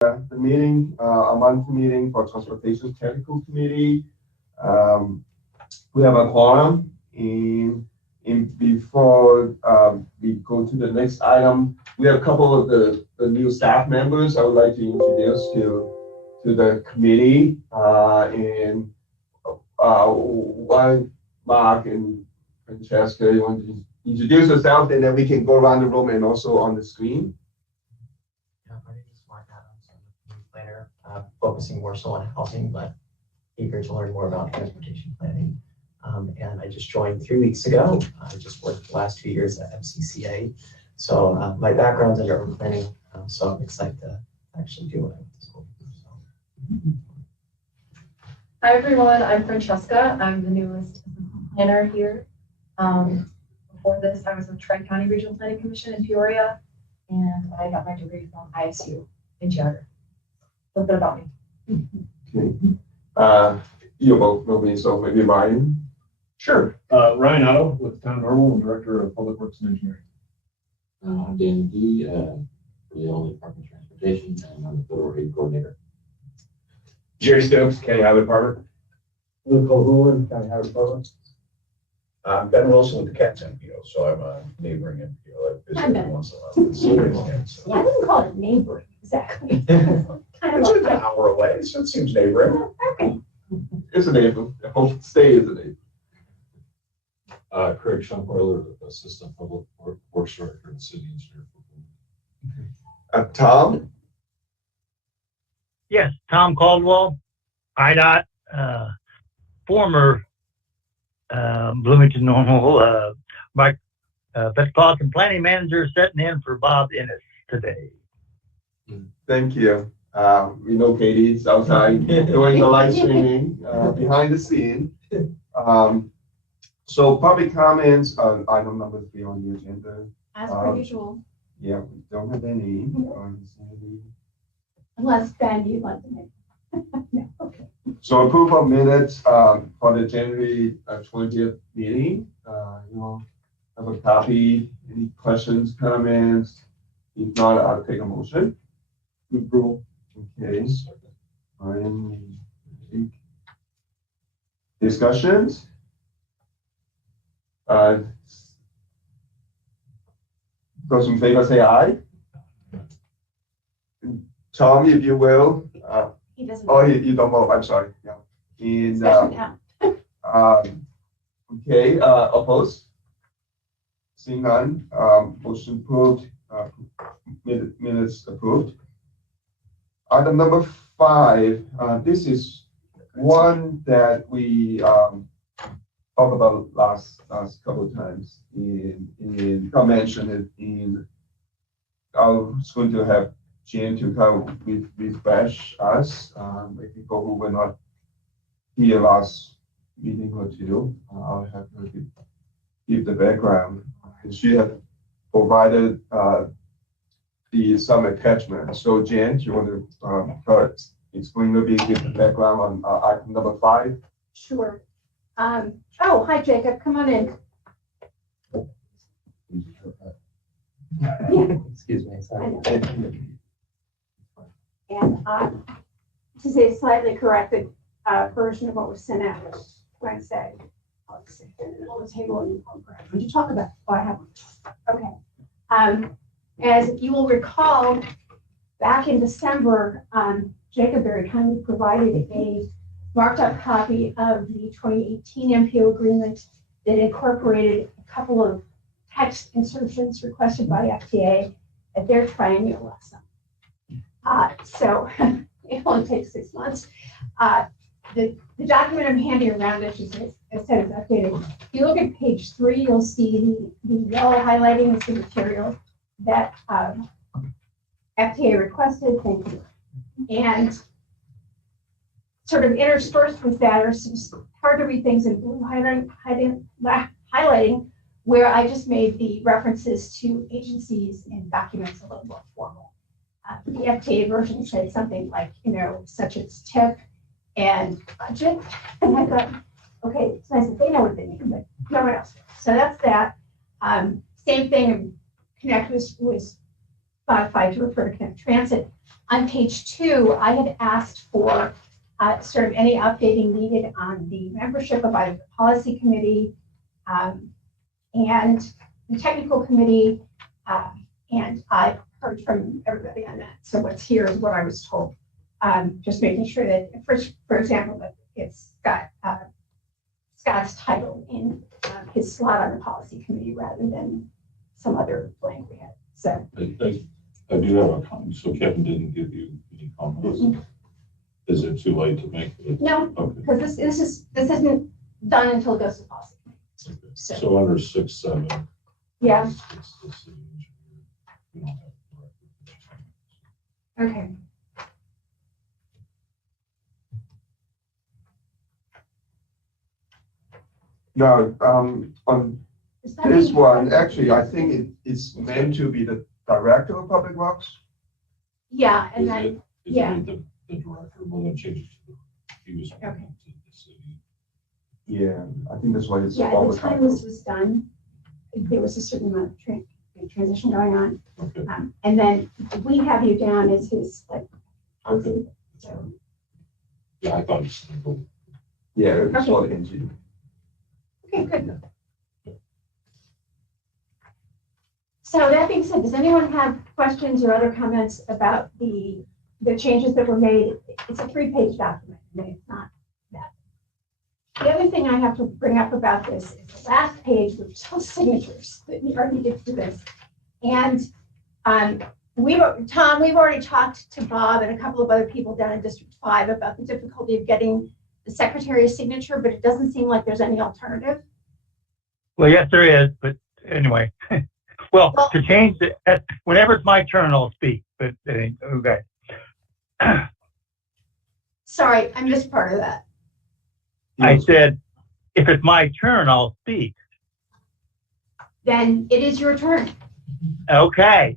the meeting, a monthly meeting for Transportation Technical Committee. We have a quorum, and before we go to the next item, we have a couple of the new staff members I would like to introduce to the committee. And one, Mark and Francesca, you want to introduce yourself, and then we can go around the room and also on the screen. My name is Mark Adams. I'm a community planner, focusing more so on housing, but eager to learn more about transportation planning. And I just joined 3 weeks ago. I just worked the last 2 years at MCCA. So my background's in urban planning, so I'm excited to actually do what I went to school for. Hi everyone, I'm Francesca. I'm the newest planner here. Before this, I was with Tri-County Regional Planning Commission in Peoria, and I got my degree from ISU in geography. A little bit about me. Okay. You both know me, so maybe Ryan. Sure. Ryan Otto with the Town of Normal and Director of Public Works and Engineering. I'm Dan McGee, for the only Department of Transportation, and I'm the Federal Aid Coordinator. Jerry Stokes, County Highway Department. Luke O'Hoolan, County Highway Department. I'm Ben Wilson with the CATS NPO, so I'm a neighboring NPO. I visit every once in a while. Yeah, I wouldn't call it neighboring exactly. Kind It's of an hour away, so it seems neighboring. okay. It's a neighbor. The whole state is a neighbor. Craig Schumpoiler, Assistant Public Works Director and City Engineer. Tom. Yes, Tom Caldwell, IDOT, former Bloomington Normal, Metropolitan Planning Manager, sitting in for Bob Ennis today. Thank you. We know Katie's outside doing the live streaming behind the scene. So public comments on item number 3 on the agenda. As per usual. Yeah, we don't have any. Unless Ben, you'd like to make. No, okay. So approval of minutes for the January 20th meeting. Have a copy. Any questions, comments? If not, I'll take a motion. Approval. Okay. Ryan, discussions? Those in favor say aye. Tom, if you will. He doesn't. Oh, you don't vote. I'm sorry. Yeah. In, Discussion now. okay. Opposed? Seeing none. Motion approved. Minutes approved. Item number 5. This is one that we talked about last couple of times. I mentioned it in. I was going to have Jen to come refresh us, people who were not here last meeting or two. I'll have her give the background. And she had provided some attachment. So Jen, do you want to explain a bit, give the background on item number 5? Sure. Oh, hi Jacob, come on in. Yeah. Excuse me. Sorry. I know. And this is a slightly corrected version of what was sent out Wednesday. Let's see. What was table in the program? Would you talk about? Oh, I have. Okay. As you will recall, back in December, Jacob very kindly provided a marked up copy of the 2018 MPO agreement that incorporated a couple of text insertions requested by FTA at their triennial last summer. So it only takes 6 months. The document I'm handing around, as I said, is updated. If you look at page 3, you'll see the yellow highlighting is the material that FTA requested. Thank you. And sort of interspersed with that are some hard to read things in blue highlighting, where I just made the references to agencies and documents a little more formal. The FTA version said something like, such as TIP and budget. And I thought, okay, it's nice that they know what they mean, but no one else. So that's that. Same thing, Connect was modified to refer to Connect Transit. On page 2, I had asked for sort of any updating needed on the membership of either the policy committee and the technical committee, and I heard from everybody on that. So what's here is what I was told. Just making sure that, for example, that it's got Scott's title in his slot on the policy committee rather than some other blank we had. So I do have a comment. So Kevin didn't give you any comments. Mhm. Is it too late to make it? no, Okay. because this isn't done until it goes to the policy committee. Okay. So- So under 6.7. Yeah. It's the city engineer. We don't have the director. Okay. Now, on Is that this being- one, actually, I think it's meant to be the director of public works. Yeah, and Is then, it- is yeah. it the director will then change it to he was Okay. appointed to the city. Yeah, I think that's why it's yeah, all at the the time time. this was done, there was a certain amount of transition going on. Okay. And then we have you down as his, like, Okay. so, Yeah, I thought it's. Yeah, it's Okay. all the engineer. okay, good. So that being said, does anyone have questions or other comments about the changes that were made? It's a 3-page document, and it's not that. The other thing I have to bring up about this is the last page, which shows signatures, that we already did through this. And we've already talked to Bob and a couple of other people down in District 5 about the difficulty of getting the secretary's signature, but it doesn't seem like there's any alternative. Well, yes, there is, but anyway. Well, Well- to change it, whenever it's my turn, I'll speak, but okay. Sorry, I missed part of that. I said, if it's my turn, I'll speak. Then it is your turn. Okay.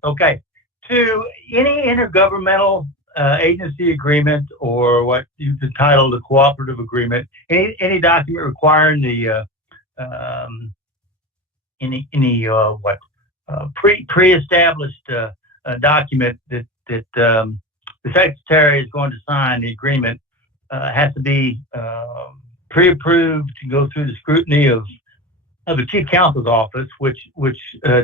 To any intergovernmental agency agreement or what you've entitled a cooperative agreement, any document requiring the pre-established document that the secretary is going to sign, the agreement has to be pre-approved to go through the scrutiny of the chief counsel's office, which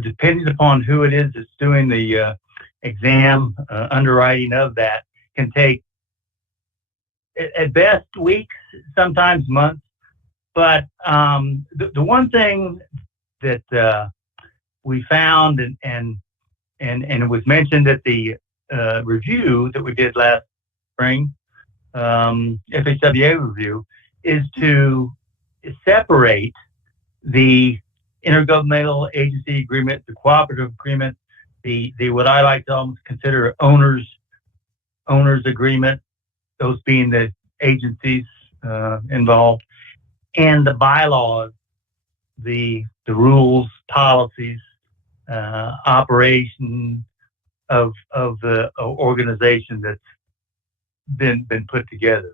depending upon who it is that's doing the exam underwriting of that, can take at best weeks, sometimes months. But the one thing that we found and it was mentioned at the review that we did last spring, FHWA review, is to separate the intergovernmental agency agreement, the cooperative agreement, the what I like to almost consider owners agreement, those being the agencies involved, and the bylaws, the rules, policies, operation of the organization that's been put together.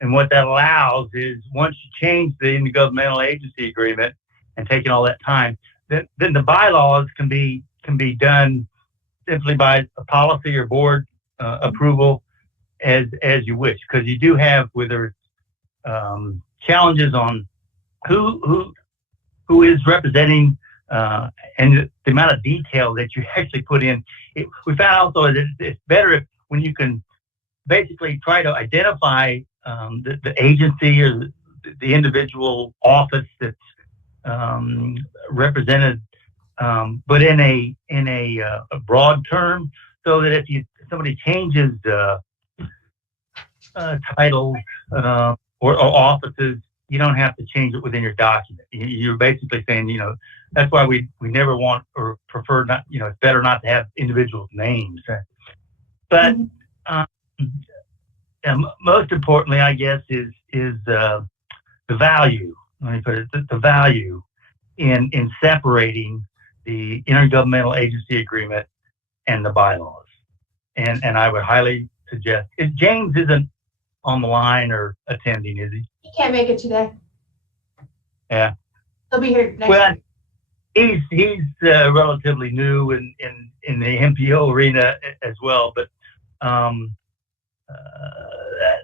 And what that allows is once you change the intergovernmental agency agreement and taking all that time, then the bylaws can be done simply by a policy or board approval as you wish, because you do have whether challenges on who is representing and the amount of detail that you actually put in. We found also that it's better when you can basically try to identify the agency or the individual office that's represented, but in a broad term, so that if somebody changes titles or offices, you don't have to change it within your document. You're basically saying, that's why we never want or prefer not, it's better not to have individuals' names. But and most importantly, I guess, is the value. Let me put it, the value in separating the intergovernmental agency agreement and the bylaws. And I would highly suggest, if James isn't on the line or attending, is he? He can't make it today. Yeah. He'll be here next Well, week. he's relatively new in the MPO arena as well, but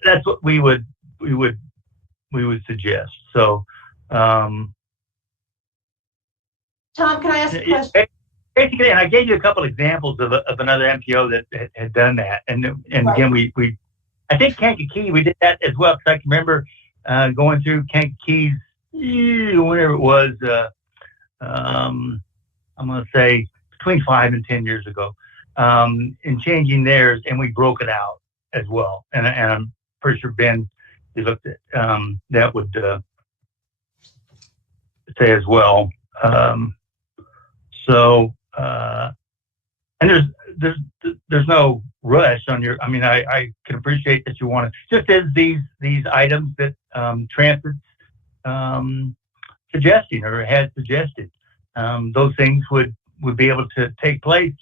that's what we would suggest. So, Tom, can I ask a question? basically, and I gave you a couple examples of another MPO that had done that, and Right. again, we I think Kankakee, we did that as well, because I can remember going through Kankakee's, whenever it was, I'm going to say between 5 and 10 years ago, and changing theirs, and we broke it out as well. And I'm pretty sure Ben, you looked at that would say as well. And there's no rush on your. I mean, I can appreciate that you want to. Just as these items that Transit's suggesting or had suggested, those things would be able to take place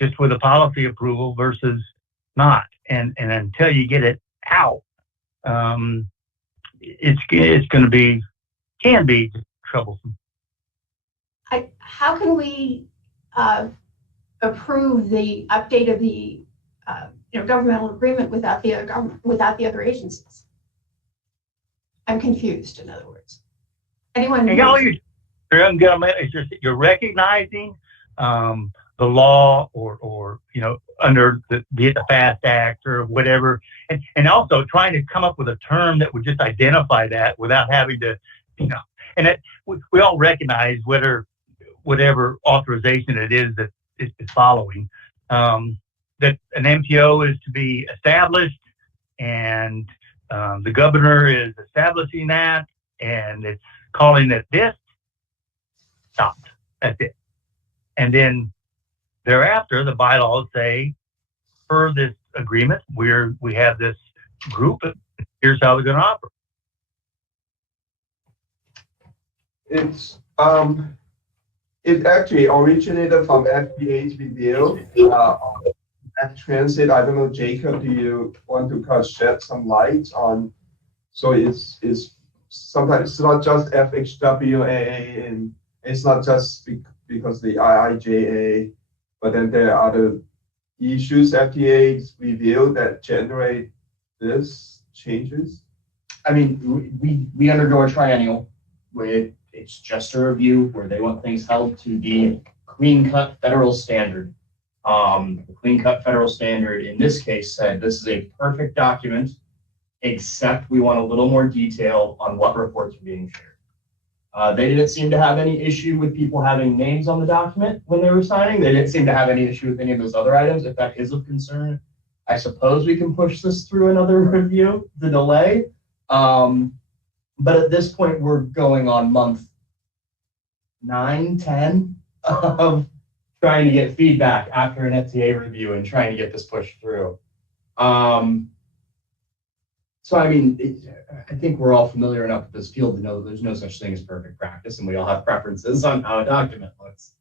just with a policy approval versus not. And until you get it out, it's going to can be troublesome. How can we approve the update of the governmental agreement without the other agencies? I'm confused. In other words, anyone? And all you're recognizing the law or under the FAST Act or whatever, and also trying to come up with a term that would just identify that without having to, and we all recognize whatever authorization it is that is following, that an MPO is to be established, and the governor is establishing that, and it's calling it this. Stopped. That's it. And then thereafter, the bylaws say, per this agreement, we have this group, and here's how they're going to operate. It actually originated from FDA's review at Transit. I don't know, Jacob, do you want to shed some light on? So it's sometimes it's not just FHWA, and it's not just because the IIJA, but then there are other issues FDA's review that generate this changes. I mean, we undergo a triennial where it's just a review where they want things held to the clean-cut federal standard. The clean-cut federal standard in this case said this is a perfect document, except we want a little more detail on what reports are being shared. They didn't seem to have any issue with people having names on the document when they were signing. They didn't seem to have any issue with any of those other items. If that is of concern, I suppose we can push this through another review, the delay. But at this point, we're going on month 9, 10 of trying to get feedback after an FTA review and trying to get this pushed through. So, I mean, I think we're all familiar enough with this field to know that there's no such thing as perfect practice, and we all have preferences on how a document looks.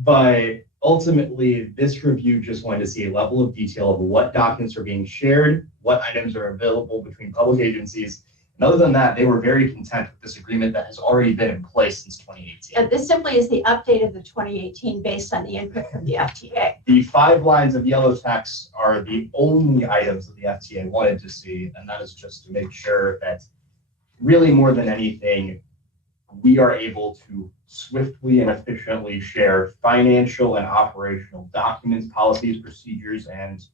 But ultimately, this review just wanted to see a level of detail of what documents are being shared, what items are available between public agencies. And other than that, they were very content with this agreement that has already been in place since 2018. And this simply is the update of the 2018 based on the input from the FTA. The 5 lines of yellow text are the only items that the FTA wanted to see, and that is just to make sure that really more than anything, we are able to swiftly and efficiently share financial and operational documents, policies, procedures, and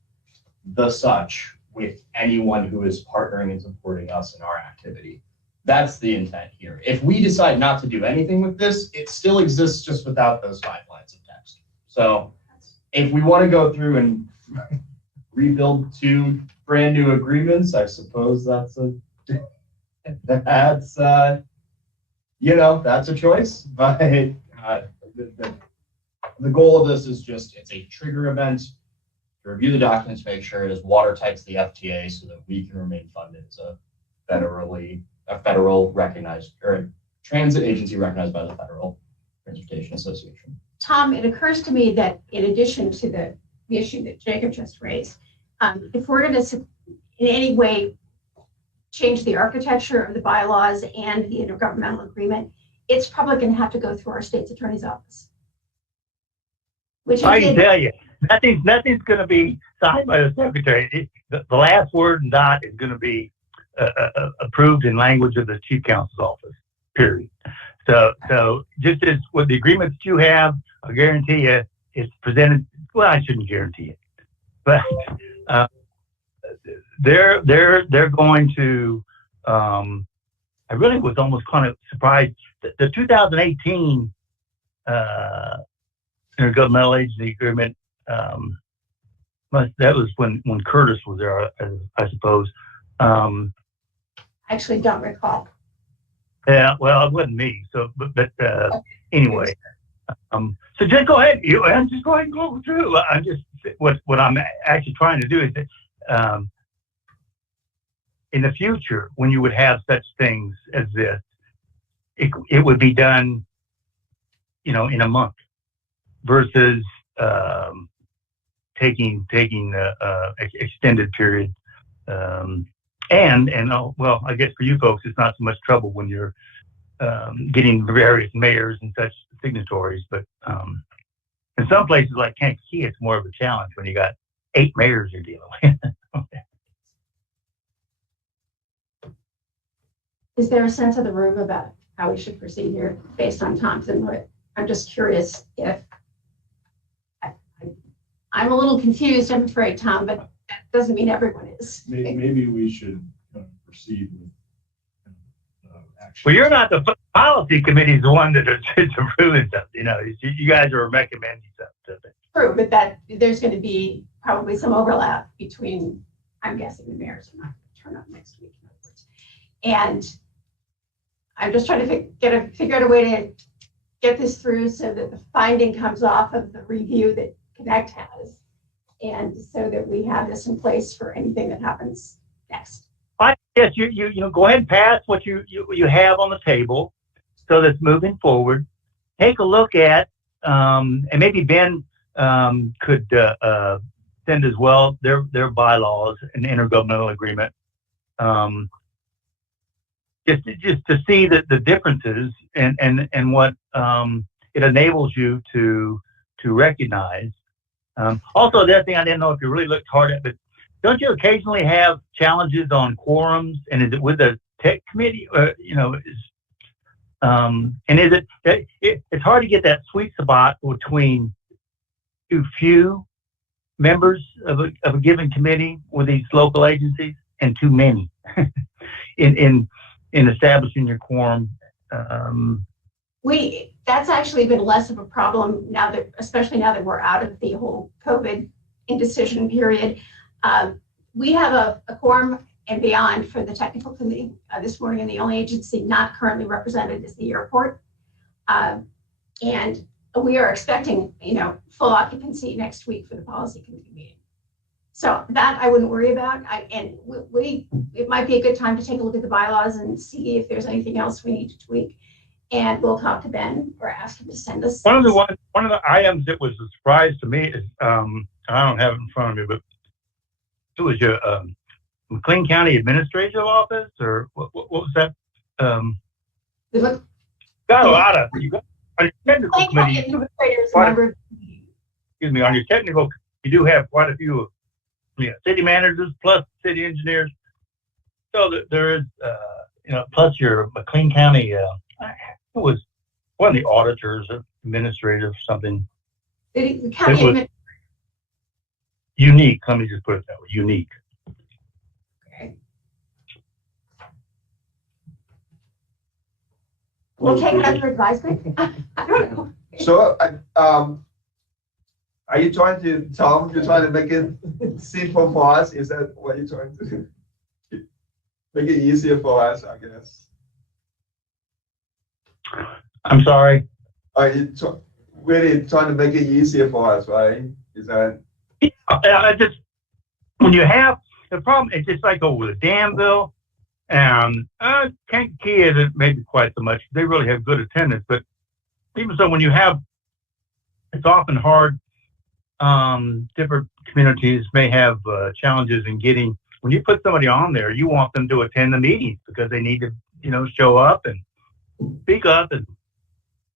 the such with anyone who is partnering and supporting us in our activity. That's the intent here. If we decide not to do anything with this, it still exists just without those 5 lines of text. So if we want to go through and rebuild 2 brand new agreements, I suppose that's that's a choice. But the goal of this is just, it's a trigger event to review the documents, make sure it is watertight to the FTA so that we can remain funded as a federal recognized, or a transit agency recognized by the Federal Transportation Association. Tom, it occurs to me that in addition to the issue that Jacob just raised, if we're going to in any way change the architecture of the bylaws and the intergovernmental agreement, it's probably going to have to go through our state's attorney's office. Which I it can did. tell you, nothing's going to be signed by the secretary. The last word and dot is going to be approved in language of the chief counsel's office, period. So just as with the agreements you have, I'll guarantee you it's presented. Well, I shouldn't guarantee it, but they're going to. I really was almost kind of surprised that the 2018 intergovernmental agency agreement. That was when Curtis was there, I suppose. I actually don't recall. Yeah, well, it wasn't me. So, but anyway, so just go ahead. Just go ahead and go through. I'm just what I'm actually trying to do is that, in the future, when you would have such things as this, it would be done, in a month, versus taking extended period. Well, I guess for you folks, it's not so much trouble when you're getting various mayors and such signatories, but in some places like Kankakee, it's more of a challenge when you got 8 mayors you're dealing with. Okay. Is there a sense of the room about how we should proceed here based on Tom's input? I'm just curious if I'm a little confused, I'm afraid, Tom, but that doesn't mean everyone is. Maybe we should proceed with action. Well, you're not the policy committee is the one that is approving stuff. You guys are recommending stuff. True, but that there's going to be probably some overlap between, I'm guessing the mayors are not going to turn up next week. In other words. And I'm just trying to figure out a way to get this through so that the finding comes off of the review that Connect has, and so that we have this in place for anything that happens next. Yes, you go ahead and pass what you have on the table, so that's moving forward. Take a look at, and maybe Ben could send as well their bylaws and intergovernmental agreement, just to see the differences and what it enables you to recognize. Also, the other thing I didn't know if you really looked hard at, but don't you occasionally have challenges on quorums? And is it with the tech committee? And is it's hard to get that sweet spot between too few members of a given committee with these local agencies and too many in establishing your quorum. That's actually been less of a problem now especially now that we're out of the whole COVID indecision period. We have a quorum and beyond for the technical committee this morning, and the only agency not currently represented is the airport. And we are expecting, full occupancy next week for the policy committee meeting. So that I wouldn't worry about. It might be a good time to take a look at the bylaws and see if there's anything else we need to tweak. And we'll talk to Ben or ask him to send us. One of the items that was a surprise to me is, I don't have it in front of me, but it was your McLean County Administrative Office, or what was that? Got a lot of you got on your technical committee. Excuse me, on your technical, you do have quite a few city managers plus city engineers. So there is, plus your McLean County. It was one of the auditors, administrator, something. The county it was unique. Let me just put it that way. Unique. Okay. We'll take it under advisement. I don't know. So, are you trying to, Tom, you're trying to make it simple for us? Is that what you're trying to do? Make it easier for us, I guess. I'm sorry. Are you really trying to make it easier for us, right? Is that? When you have the problem, it's just like over the Danville, and Kankakee isn't maybe quite so much. They really have good attendance, but even so, when you have, it's often hard. Different communities may have challenges in getting. When you put somebody on there, you want them to attend the meetings because they need to, show up and speak up and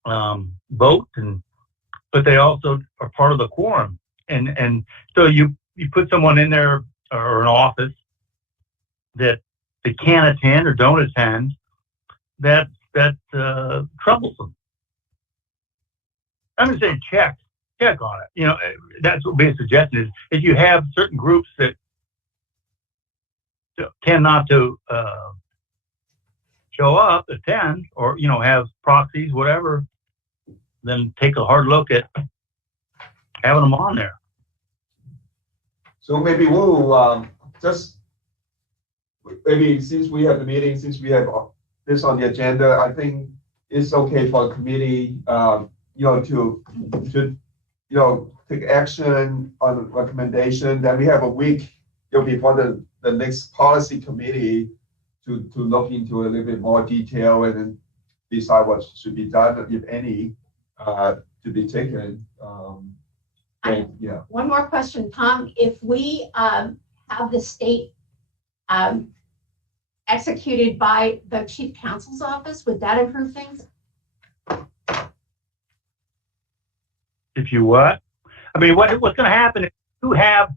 vote, but they also are part of the quorum. And so you put someone in there or an office that they can't attend or don't attend, that's troublesome. I'm going to say check on it. That's what being suggested is if you have certain groups that tend not to show up, attend, or have proxies, whatever, then take a hard look at having them on there. So maybe we'll just maybe since we have the meeting, since we have this on the agenda, I think it's okay for the committee, to take action on recommendation. Then we have a week, before the next policy committee to look into a little bit more detail and then decide what should be done, if any, to be taken. One more question, Tom. If we have the state executed by the chief counsel's office, would that improve things? If you what? I mean, what's going to happen is you have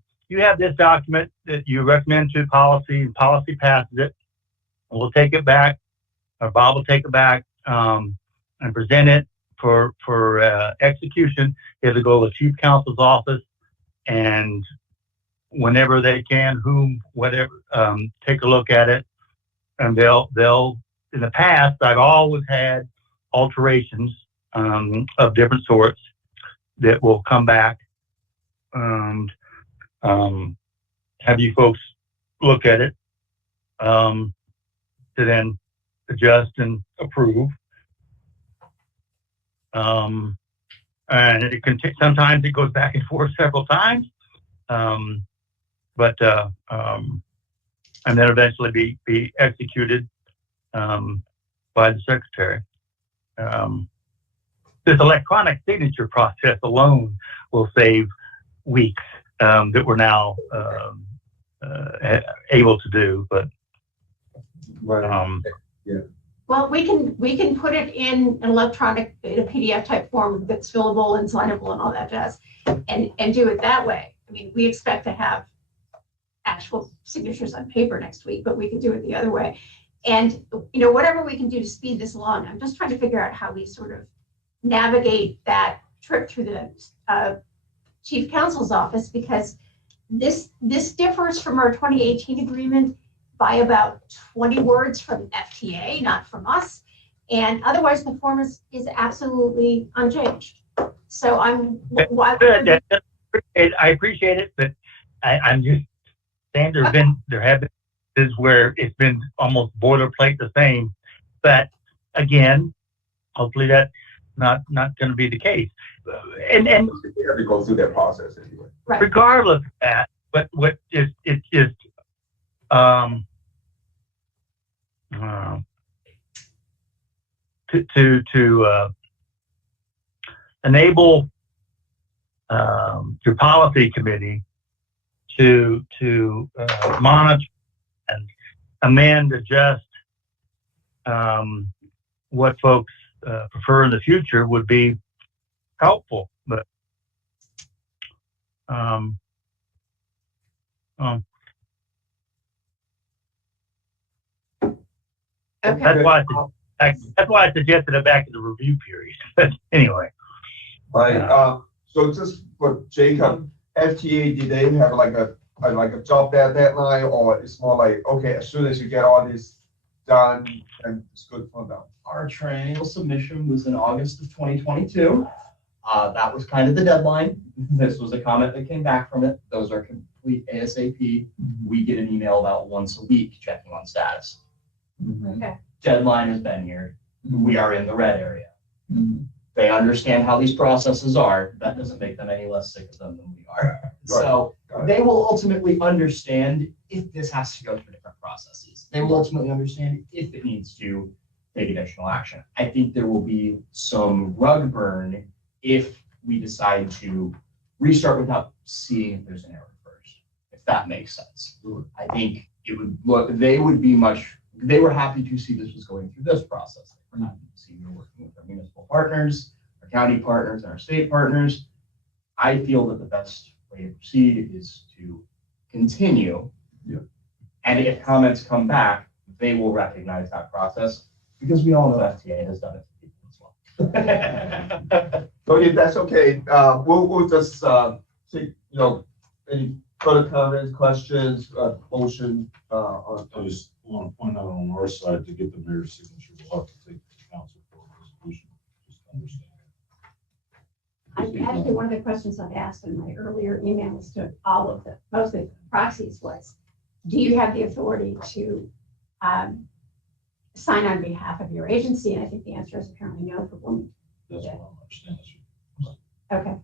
this document that you recommend to policy, and policy passes it. And we'll take it back, or Bob will take it back and present it for execution. It'll go to the chief counsel's office, and whenever they can, take a look at it, and they'll. In the past, I've always had alterations of different sorts that will come back and have you folks look at it to then adjust and approve. And it can take, sometimes it goes back and forth several times, and then eventually be executed by the secretary. This electronic signature process alone will save weeks that we're now able to do, but Well, we can put it in an electronic, in a PDF type form that's fillable and signable and all that jazz, and do it that way. I mean, we expect to have actual signatures on paper next week, but we can do it the other way. And whatever we can do to speed this along, I'm just trying to figure out how we sort of navigate that trip through the chief counsel's office, because this differs from our 2018 agreement by about 20 words from FTA, not from us. And otherwise the form is absolutely unchanged. So I appreciate it, but I'm just saying there have been instances where it's been almost boilerplate the same. But again, hopefully that's not going to be the case. And you have to go through that process anyway. Right. Regardless of that, it's just to enable your policy committee to monitor and amend, adjust what folks prefer in the future would be helpful. But Okay. that's why I suggested it back in the review period. But anyway. Right. So just for Jacob, FTA, did they have like a job deadline, or it's more like, okay, as soon as you get all this done, and it's good for them? Our triennial submission was in August of 2022. That was kind of the deadline. This was a comment that came back from it. Those are complete ASAP. We get an email about once a week checking on status. Okay. Deadline has been here. We are in the red area. They understand how these processes are. That doesn't make them any less sick of them than we are. So they will ultimately understand if this has to go through different processes. They will ultimately understand if it needs to take additional action. I think there will be some rug burn if we decide to restart without seeing if there's an error first, if that makes sense. I think it would look, they would be much they were happy to see this was going through this process. They were happy to see we're working with our municipal partners, our county partners, and our state partners. I feel that the best way to proceed is to continue. Yeah. And if comments come back, they will recognize that process because we all know FTA has done it to people as well. Okay, that's okay. We'll just, take, any further comments, questions, motion, on. I just want to point out on our side, to get the mayor's signature, we'll have to take the council for a resolution, just understand. Actually, one of the questions I've asked in my earlier emails to all of the, most of the proxies was, do you have the authority to sign on behalf of your agency? And I think the answer is apparently no for women. That's what I understand. Okay.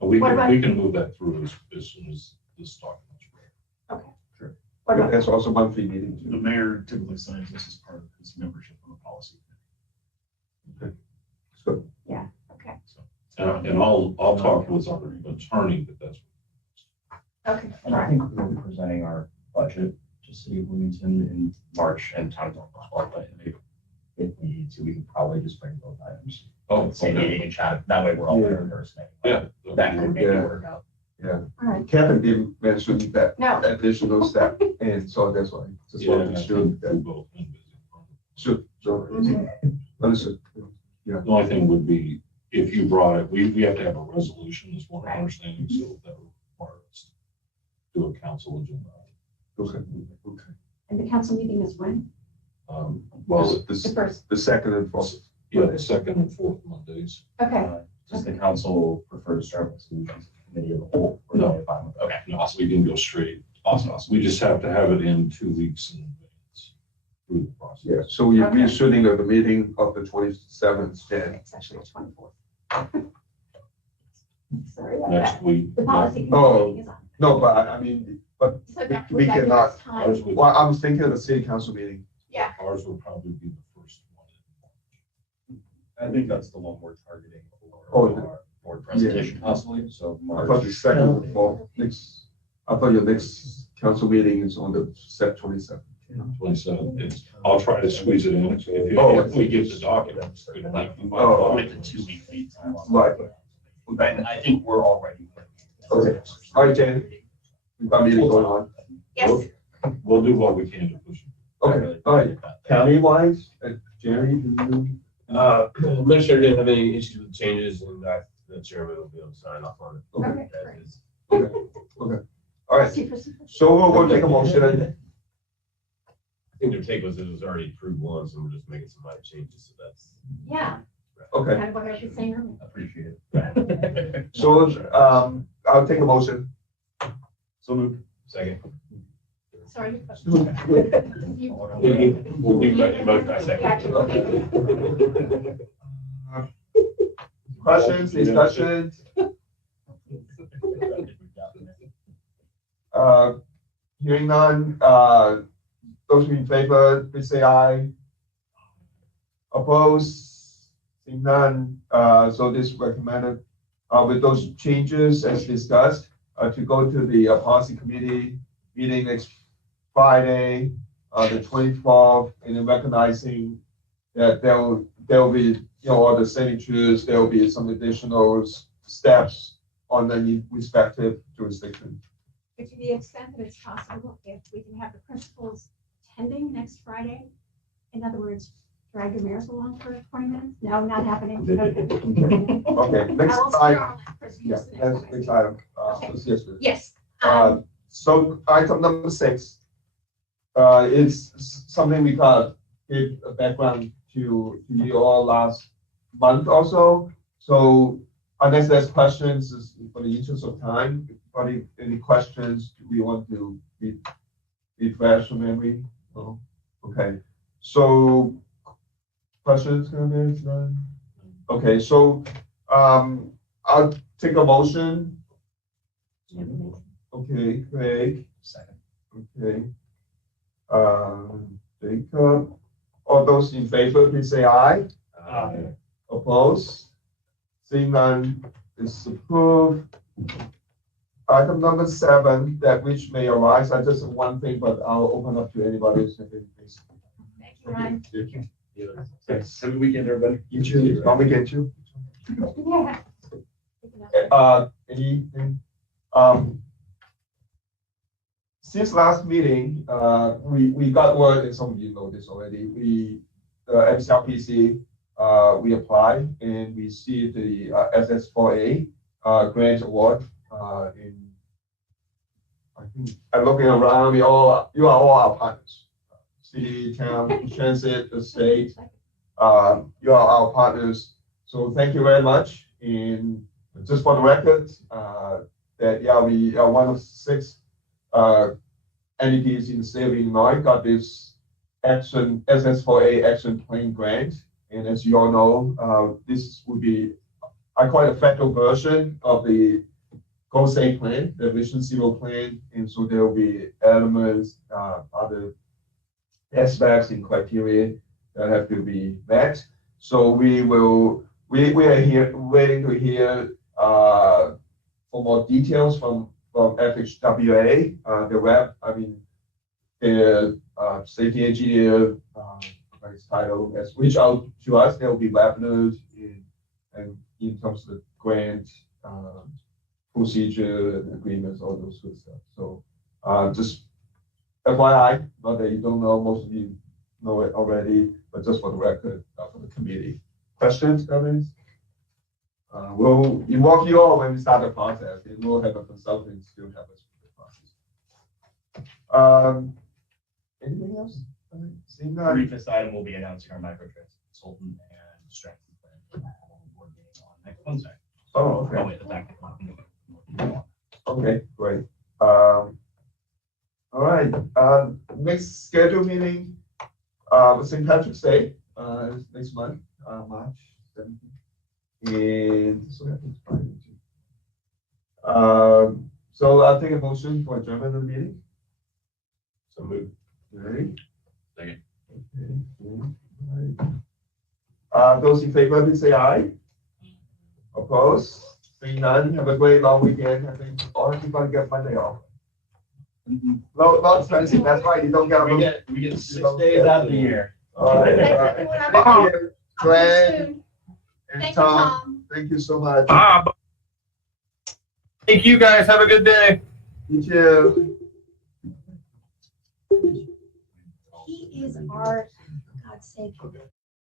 But we What can, about- we can move that through as soon as this document's ready. Okay. Sure. What about, That's also monthly meeting The too. mayor typically signs this as part of his membership on the policy. So, okay. And I'll talk with our attorney, but that's. Okay. And I think we'll be presenting our budget to City of Bloomington in March and town hall as well, but if we need to, we can probably just bring both items. Oh, Same meeting and chat, that way we're all there in person. Yeah. That could make it Yeah. work out. All right. Kevin didn't mention that No. additional step, and so that's why, just want to be sure that, Both. sure, understood. The only thing would be, if you brought it, we have to have a resolution, is what I'm understanding, so that would require us to do a council agenda. Okay, okay. And the council meeting is when? Well, The this, first. the second and fourth. Yeah, the second and fourth Mondays. Okay. Does the council prefer to start with solutions committee of the whole? Or No. they fine with- Okay, No, we can go straight. awesome. We just have to have it in 2 weeks in advance through the process. Yeah, so we're Okay. shooting at the meeting of the 27th, then. It's actually the 24th. Sorry about Next that. week. The policy Oh. committee meeting is on. No, but I mean, but So that we would that give cannot- us time? Ours would, well, I was thinking of the city council meeting. ours would probably be the first one. I think that's the one we're targeting Oh, for our board presentation possibly, so. I thought the second, well, next, I thought your next council meeting is on the set 27th. 27th. I'll try to squeeze it in. If we get the documents. Oh. With the 2 week lead time. on Right. that. And I think we're already. Okay. All right, Jan. We've got meetings going on. Yes. We'll do what we can to push it. Okay, all right. County wise, Jerry, do you? Administrator didn't have any issues with changes, and the chairman will be able to sign off on it. Okay, That great. is- All right, Super, super. so we'll take a motion. I think their take was it was already approved once, and we're just making some minor changes, so that's. Yeah, Okay, kind of what I was saying earlier. Appreciate it. so, I'll take a motion. So moved. Second. Sorry. We'll do both by second. Questions, discussions? Hearing none, those in favor, please say aye. Opposed, seeing none, so this recommended, with those changes as discussed, to go to the policy committee meeting next Friday, the 24th, and then recognizing that there'll be, all the signatures, there'll be some additional steps on the respective jurisdiction. But to the extent that it's possible, if we can have the principals attending next Friday, in other words, drag your mayors along for 20 minutes? No, not happening. Okay, next I will time, steer on that for yeah, the next next Friday. item, Okay. let's get to it. Yes. So item number 6 is something we got give a background to you all last month also. So unless there's questions, is for the interest of time, anybody, any questions, do we want to refresh your memory? No? Okay, so questions, comments, none? Okay, so I'll take a motion. Okay, Craig. Second. Okay. Jacob, all those in favor, please say aye. Opposed? Seeing none, is approved. Item number 7, that which may arise, I just have one thing, but I'll open up to anybody who's thinking, please. Thank you, Ryan. Thanks. Have a good weekend, everybody. You too. Long weekend too. Yeah. Anything? Since last meeting, we got word, and some of you know this already, MCRPC, we applied and we received the SS4A grant award. I think I'm looking around, you are all our partners. City, town, transit, the state, you are our partners. So thank you very much. And just for the record, that we are one of 6 entities in the state of Illinois got this SS4A action plan grant. And as you all know, this would be, I call it a federal version of the Goal Safe plan, the Vision Zero plan. And so there will be elements, other aspects and criteria that have to be met. So we are here waiting to hear for more details from FHWA, the rep, the safety engineer, his title, has reached out to us. There will be webinars in terms of the grant procedure, agreements, all those good stuff. So just FYI, not that you don't know, most of you know it already, but just for the record, for the committee. Questions, comments? We'll involve you all when we start the process, and we'll have a consultant still help us with the process. Anything else? Seeing none. Briefest item will be announcing our microtransit consultant and strategy plan for that board meeting on next Wednesday. Oh, okay. Oh, wait, the back. Okay, great. All right, next scheduled meeting, St. Patrick's Day, next month, March 17th. And so happens Friday too. So I'll take a motion for adjournment of the meeting. So move. Ready? Second. Okay. All right. Those in favor, please say aye. Opposed? Seeing none, have a great long weekend. I think all everybody get Monday off. No, not expensive, that's right, you don't get. We get 6 days out of the year. All right. Thank you, Glenn and Thank you, Tom, Tom. thank you so much. Bob. Thank you guys. Have a good day. You too. He is our, for God's sake.